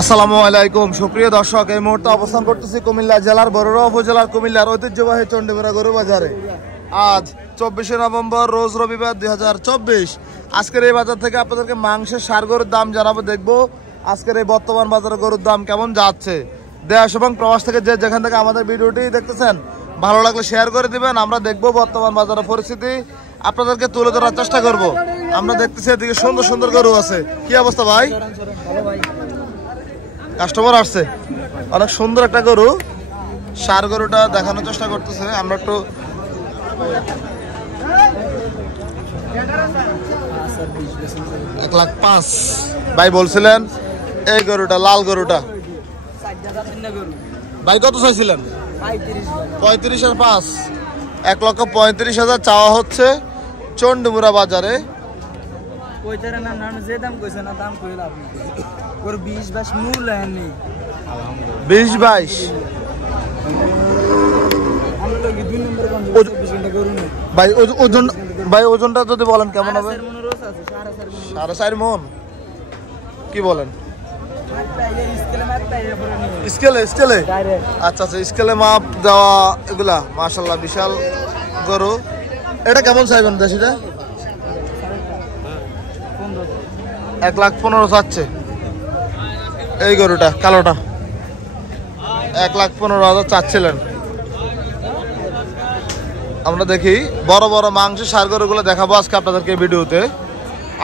আসসালামু আলাইকুম সুপ্রিয় দর্শক, এই মুহূর্তে অবস্থান করতেছি কুমিল্লা জেলার বরুড়া উপজেলার কুমিল্লার ঐতিহ্যবাহী চণ্ডীমুড়া গরু বাজারে। আজ 24শে নভেম্বর, রোজ রবিবার 2024। আজকের এই বাজার থেকে আপনাদেরকে মাংসের ষাঁড় গরুর দাম জানাবো। দেখবো আজকের এই বর্তমান বাজারে গরুর দাম কেমন যাচ্ছে। দেশ এবং প্রবাস থেকে যে যেখান থেকে আমাদের ভিডিওটি দেখতেছেন, ভালো লাগলে শেয়ার করে দিবেন। আমরা দেখবো বর্তমান বাজারের পরিস্থিতি, আপনাদেরকে তুলে ধরার চেষ্টা করব। আমরা দেখতেছি এদিকে সুন্দর সুন্দর গরু আছে। কি অবস্থা ভাই? কাস্টমার আসছে, অনেক সুন্দর একটা গরু, ষাঁড় গরুটা দেখানোর চেষ্টা করতেছে। আমরা একটু $1,05,000 ভাই বলছিলেন। এই গরুটা, লাল গরুটা ভাই কত চাইছিলেন? 35,500। 1,35,000 চাওয়া হচ্ছে চণ্ডীমুড়া বাজারে। 20-22 ভাই ওজন, ভাই ওজনটা যদি বলেন কেমন হবে? 4.5 মন। কি বলেন? স্কেলে স্কেলে আচ্ছা আচ্ছা, স্কেলে মাপ দেওয়া এগুলা মাশাআল্লাহ বিশাল গরু। এটা কেমন চাইবেন দেশিটা? 1,15,000 চাচ্ছে এই গরুটা, কালোটা 1,15,000 চাচ্ছিলেন। আমরা দেখি বড় বড় মাংসের ষাঁড় গরুগুলো দেখাবো আজকে আপনাদেরকে ভিডিওতে।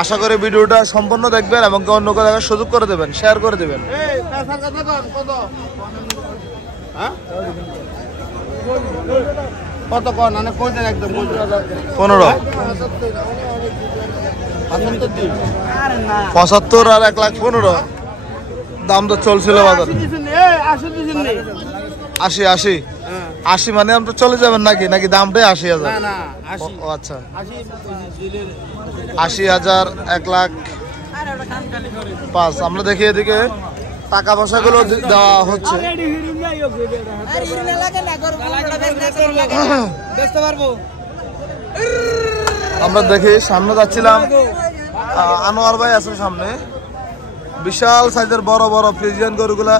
আশা করি ভিডিওটা সম্পূর্ণ দেখবেন এবং অন্যকে দেখার সুযোগ করে দেবেন, শেয়ার করে দেবেন। 15,75 আর 1,15,000 দাম তো চলছিল বাজার। 80 মানে আপনি চলে যাবেন নাকি? নাকি দামটাই 80,000? আচ্ছা, 80,000, 1,05,000। আমরা দেখি এদিকে টাকা পয়সা গুলো দেওয়া হচ্ছে। আমরা দেখি সামনে যাচ্ছিলাম, আনোয়ার ভাই আছে সামনে। বিশাল সাইজের বড় বড় ফ্রিজিয়ান গরুগুলা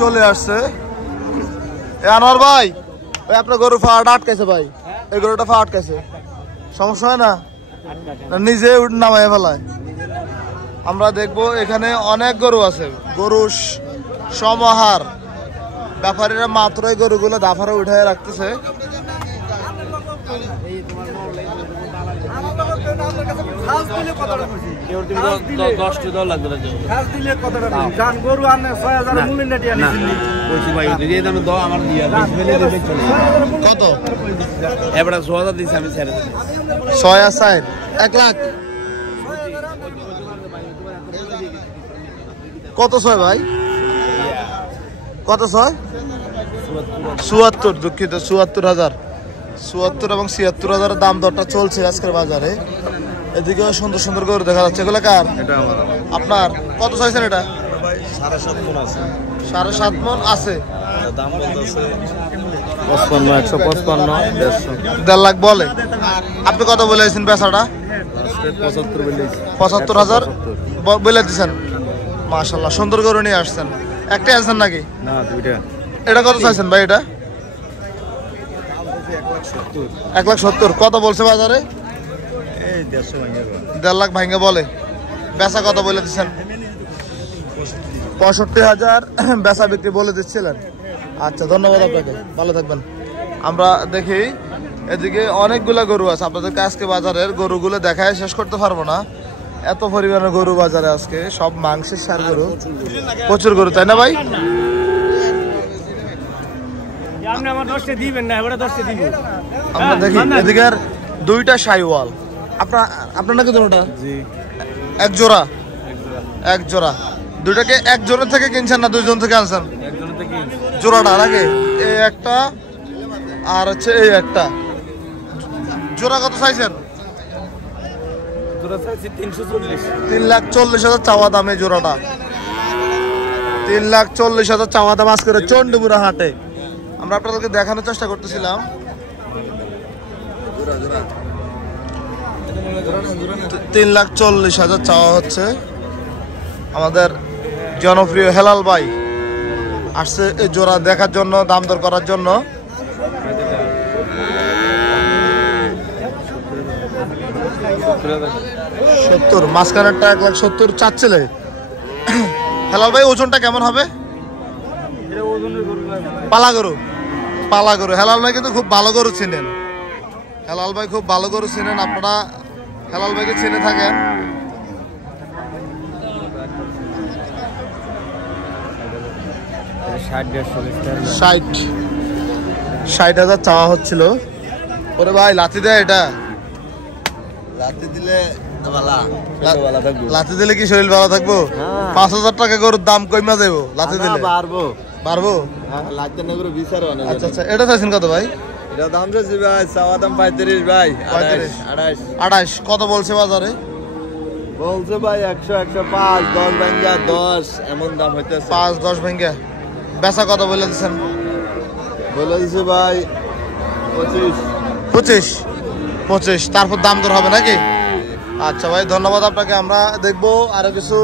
চলে আসছে। আনোয়ার ভাই, ওই আপনার গরু ফাট আটকাইছে ভাই, এই গরুটা ফাট আটকাইছে, সমস্যা হয় না? নিজে নামায় ফেলায়। আমরা দেখবো এখানে অনেক গরু আছে, গরু সমাহার। ব্যাপারীরা মাত্রই গরুগুলো দাফারে উঠায় রাখতেছে। কত? 6,000, 1,00,000। কত 6 ভাই? কত 6? 74, দুঃখিত, 74,000। 74 এবং 76,000 দাম দরটা চলছে আজকের বাজারে। এদিকে সুন্দর সুন্দর গরু দেখা যাচ্ছে। এগুলো কার? আপনার। কত চাইছেন এটা? 7.5 মন আছে। 7.5 মন আছে। 1,55 লাখ বলে। আপনি কত বলেছেন বেচাটা? 75,000 বলে দিচ্ছেন। মাশাআল্লাহ, সুন্দর গরু নিয়ে আসছেন। একটাই আছেন নাকি? না, দুইটা। এটা কত চাইছেন ভাই? এটা 1,70,000। কত বলছে বাজারে? 1.5 লাখ ভাঙ্গে বলে। বেচা কত বলে দিচ্ছেন? 65,000 বেচা বিক্রি বলে দিচ্ছিলেন। আচ্ছা, ধন্যবাদ আপনাকে, ভালো থাকবেন। আমরা দেখি এদিকে অনেকগুলা গরু আছে। আপনাদেরকে আজকে বাজারের গরুগুলো দেখায় শেষ করতে পারবো না, এত পরিমাণের গরু বাজারে আজকে। সব মাংসের ষাঁড় গরু, প্রচুর গরু, তাই না ভাই? আমরা দেখি এদিকে দুইটা শাইওয়াল। আপনার নাকি দুটোটা? এক জোড়া, এক জোড়া। দুইটাকে এক জোড়া থেকে কিনছেন না দুইজন থেকে আনছেন? জোড়াটা নাকি? এই একটা আর হচ্ছে এই একটা। জোড়া কত চাইছেন? 3,40,000 চাওয়া দাম এই জোড়াটা। 3,40,000 চাওয়া দাম আজকে চণ্ডীমুড়া হাটে। আমরা আপনাদেরকে দেখানোর চেষ্টা করতেছিলাম। 3,40,000 চাওয়া হচ্ছে। আমাদের জনপ্রিয় হেলাল ভাই আসছে এই জোড়া দেখার জন্য, দাম দর করার জন্য। সত্তর মাঝখানেরটা 1,70,000 চাচ্ছিলে। হেলাল ভাই ওজনটা কেমন হবে? পালা গরু, পালা গরু। হেলাল ভাই কিন্তু খুব ভালো গরু চিনেন, হেলাল ভাই খুব ভালো গরু চিনেন, আপনারা হেলাল ভাইকে চিনে থাকেন। 60,000 চাওয়া হচ্ছিল। ওরে ভাই লাথি দেয়, এটা লাথি দিলে লাথি দিলে কি শরীর ভালো থাকবো? 5,000 টাকা গরুর দাম কইমা যাবো লাথি দিলে? পারবো। আচ্ছা আচ্ছা, এটা চাইছেন কত ভাই? এটা দাম চাইছি ভাই, চাওয়া দাম 35 ভাই। 28 কত বলছে বাজারে? বলছে ভাই 100, 105, 10 ভাঙ্গা 10 এমন দাম হইতেছে। 5-10 ভাঙ্গা। বেচা কত বলে দিচ্ছেন? বলে দিছে ভাই 25। তারপর দাম দর হবে নাকি? আচ্ছা ভাই, ধন্যবাদ আপনাকে। আমরা দেখবো আরো কিছু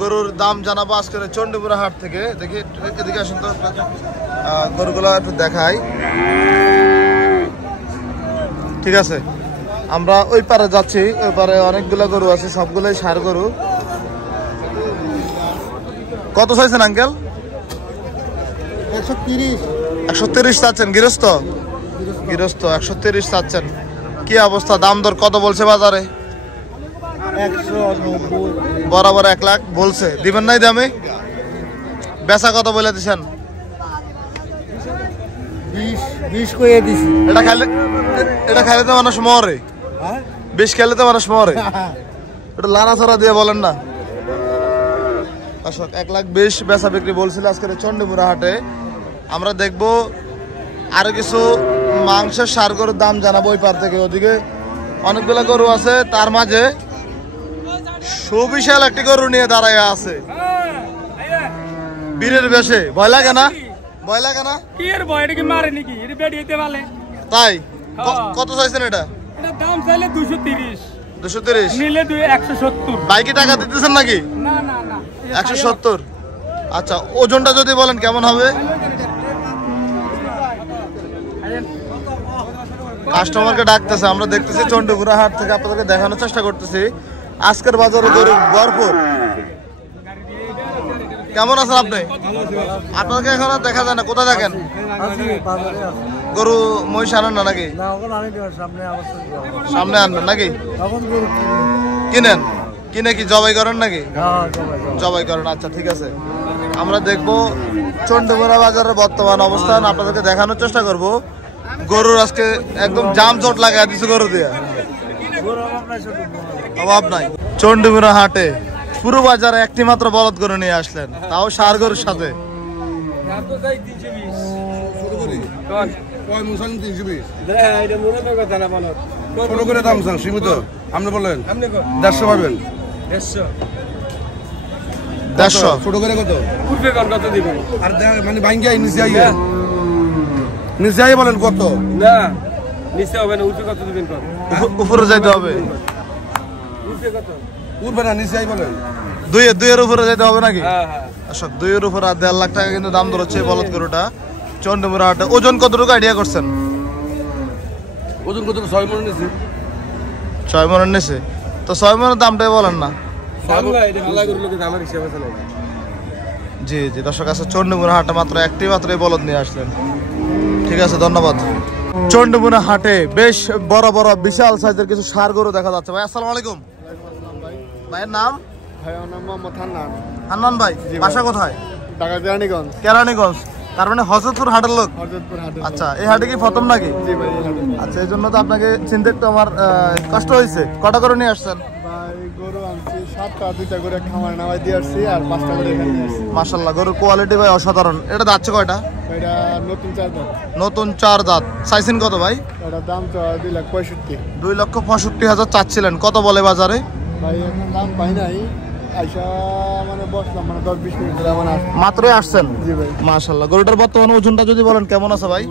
গরুর দাম জানাবো আজকের চণ্ডীপুরা হাট থেকে। দেখি এদিকে আসুন তো, গরুগুলো একটু দেখাই। ঠিক আছে, আমরা ওই পারে যাচ্ছি। ওই পারে অনেকগুলো গরু আছে, সবগুলোই ষাঁড় গরু। কত চাইছেন আঙ্কেল? 130 চাচ্ছেন। গৃহস্থ 130 চাচ্ছেন। কি অবস্থা, দাম দর কত বলছে বাজারে? 190 বরাবর 1 লাখ বলছে। দিবেন নাই দামে? বেচা কত বলে দিচ্ছেন? 20 কইয়ে দিছি। এটা খাইলে তো মানুষ মরে। 20 খেলে তো মানুষ মরে। এটা লানা ছড়া দিয়ে বলেন না। 1,20,000 বেচা বিক্রি বলছিল আজকের চণ্ডীপুরা হাটে। আমরা দেখবো আরো কিছু মাংসের ষাঁড় গরুর দাম জানাবো ওই পার থেকে। ওদিকে অনেকগুলো গরু আছে, তার মাঝে সুবিশাল একটি গরু নিয়ে দাঁড়ায় আছে বীরের বেশে। ভয় লাগে না? ভয় লাগে না? তাই কত চাইছেন এটা? দাম চাইলে 230। 230 নিলে 170। বাইকে টাকা দিতেছেন নাকি? না না না, 170। আচ্ছা, ওজনটা যদি বলেন কেমন হবে? কাস্টমারকে ডাকতেছে, আমরা দেখতেছি চণ্ডীপুরা হাট থেকে আপনাদেরকে দেখানোর চেষ্টা করতেছি। আজকের বাজারে গরু ভরপুর। কেমন আছেন আপনি? আপনাকে এখন আর দেখা যায় না, কোথায় দেখেন? গরু মহিষ আনেন না নাকি? সামনে আনবেন নাকি? কিনেন? কিনে কি জবাই করেন নাকি? জবাই করেন। আচ্ছা ঠিক আছে, আমরা দেখবো চণ্ডীপুরা বাজারের বর্তমান অবস্থান, আপনাদেরকে দেখানোর চেষ্টা করব। গরুর আজকে একদম জামজট লাগাই দিচ্ছে গরু দিয়ে, অভাব নাই। চণ্ডীপুরা হাটে পুরো বাজারে একটি মাত্র বলদ গরু নিয়ে আসলেন, তাও ষাঁড় গরুর সাথে। সীমিত আপনি বলেন 150 পাবেন। 150 ছোট করে কত? আর মানে ভাঙ্গিয়া নিচে বলেন কত? না নিচে হবে না, উঠে কত দিবেন? উপরে যাইতে হবে। উঠবে না, নিচে বলেন। দুইয়ের উপরে যাইতে হবে নাকি? হ্যাঁ। আচ্ছা, 2 এর উপরে 1.5 লাখ টাকা কিন্তু দাম ধরছে বলদ গরুটা চণ্ডীপুরা হাটে। ওজন কতটুকু আইডিয়া করছেন? ওজন কত? 6 মণ নিচে। 6 মণের নিচে? তো 6 মণের দামটাই বলেন না। জি জি, দর্শক আছে চণ্ডীপুরা হাটে মাত্র একটি মাত্র বলদ নিয়ে আসলেন। ঠিক আছে, ধন্যবাদ। চণ্ডীপুরা হাটে বেশ বড় বড় বিশাল সাইজের কিছু ষাঁড় গরু দেখা যাচ্ছে। ভাই আসসালামু আলাইকুম। ভাইয়ের নাম? হান্নান ভাই। বাসা কোথায়? কেরানীগঞ্জ। তার মানে হযরতপুর হাটের লোক? আচ্ছা, এই হাটে কি প্রথম নাকি? আচ্ছা, এই জন্য তো আপনাকে চিনতে একটু আমার কষ্ট হয়েছে। কটা করে নিয়ে আসছেন? মাশাআল্লাহ, গরুর কোয়ালিটি ভাই অসাধারণ। এটা দাঁতছে কয়টা? নতুন 4 দাঁত। চাইছেন কত ভাই? 2,65,000 চাচ্ছিলেন, কত বলে বাজারে? মাত্রই আসছেন? মাশাআল্লাহ। গরুটার বর্তমান ওজনটা যদি বলেন কেমন আছে ভাই?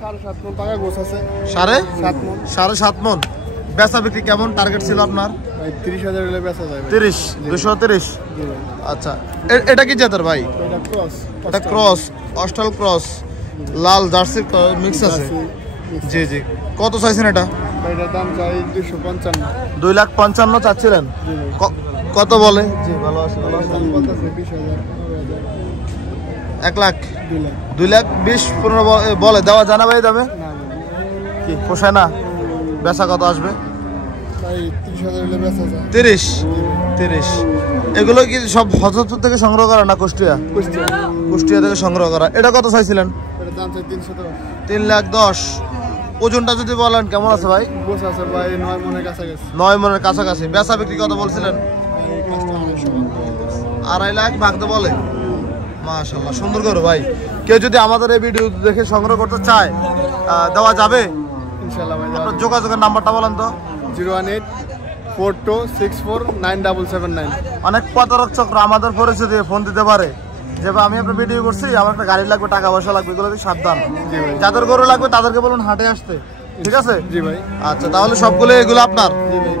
7.5 মণ। বেচা বিক্রি কেমন টার্গেট ছিল আপনার? ভাই 30,000 হলে বেচা যায় ভাই। 30, 230। জি ভাই। আচ্ছা এটা কি জাতের ভাই? এটা ক্রস। এটা ক্রস, অস্ট্রাল ক্রস, লাল জার্সি মিক্স আছে। জি জি, কত চাইছেন এটা? ভাই এটার দাম চাই 255। 2,55,000 চাচ্ছিলেন? জি ভাই। কত বলে? জি ভালো আছে, ভালো আছে। দাম বলতেছে 20,000, 1 লাখ, 2 লাখ। 2,20,15 বলে, দেওয়া জানা ভাই যাবে? না ভাই। কি পোষায় না? বেচা কত আসবে? ভাই 30,000 হলে বেচা যায়। 30। এগুলো কি সব হজরতপুর থেকে সংগ্রহ করা না কুষ্টিয়া? কুষ্টিয়া। কুষ্টিয়া থেকে সংগ্রহ করা। এটা কত চাইছিলেন? এটার দাম চাই 310। 3,10,000। ওজনটা যদি বলেন কেমন আছে ভাই? গোছ আছে ভাই 9 মনের কাছাকাছি। 9 মনের কাছাকাছি। বেচা বিক্রি কত বলছিলেন? ভাই কাস্টমার 2.5 লাখ ভাগতে বলে। মাশাআল্লাহ, সুন্দর করে ভাই। কেউ যদি আমাদের এই ভিডিও দেখে সংগ্রহ করতে চায় দেওয়া যাবে? ইনশাআল্লাহ ভাই। আপনার যোগাযোগের নাম্বারটা বলেন তো। 01842649779। অনেক প্রতারক চক্র আমাদের পরিচয় দিয়ে ফোন দিতে পারে যে ভাই আমি আপনার ভিডিও করছি, আমার একটা গাড়ি লাগবে, টাকা পয়সা লাগবে, এগুলো দিয়ে সাবধান। জি ভাই। যাদের গরু লাগবে তাদেরকে বলুন হাটে আসতে, ঠিক আছে? জি ভাই। আচ্ছা, তাহলে সবগুলো এগুলো আপনার? জি ভাই।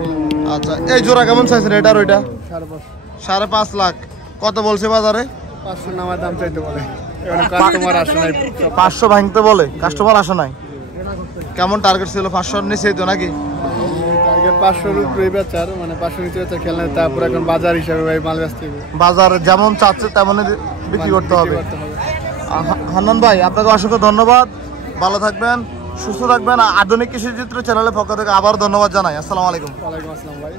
আচ্ছা, এই জোড়া কেমন চাইছেন এটা আর ওইটা? 5.5। 5.5 লাখ। কত বলছে বাজারে? 500 নামার দাম চাইতে বলে। এখন কাস্টমার আসে নাই। 500 ভাঙতে বলে, কাস্টমার আসে নাই। কেমন টার্গেট ছিল? 500 নিচেই তো নাকি? টার্গেট 500 এর উপরে বেচার, মানে 500 নিচে বেচার খেলনা। তারপর এখন বাজার হিসাবে ভাই মাল বেচতে হবে। বাজার যেমন চাচ্ছে তেমনই বিক্রি করতে হবে। হান্নান ভাই, আপনাকে অসংখ্য ধন্যবাদ। ভালো থাকবেন, সুস্থ থাকবেন। আধুনিক কৃষি চিত্র চ্যানেলের পক্ষ থেকে আবার ধন্যবাদ জানাই। আসসালামু আলাইকুম। ওয়ালাইকুম আসসালাম ভাই।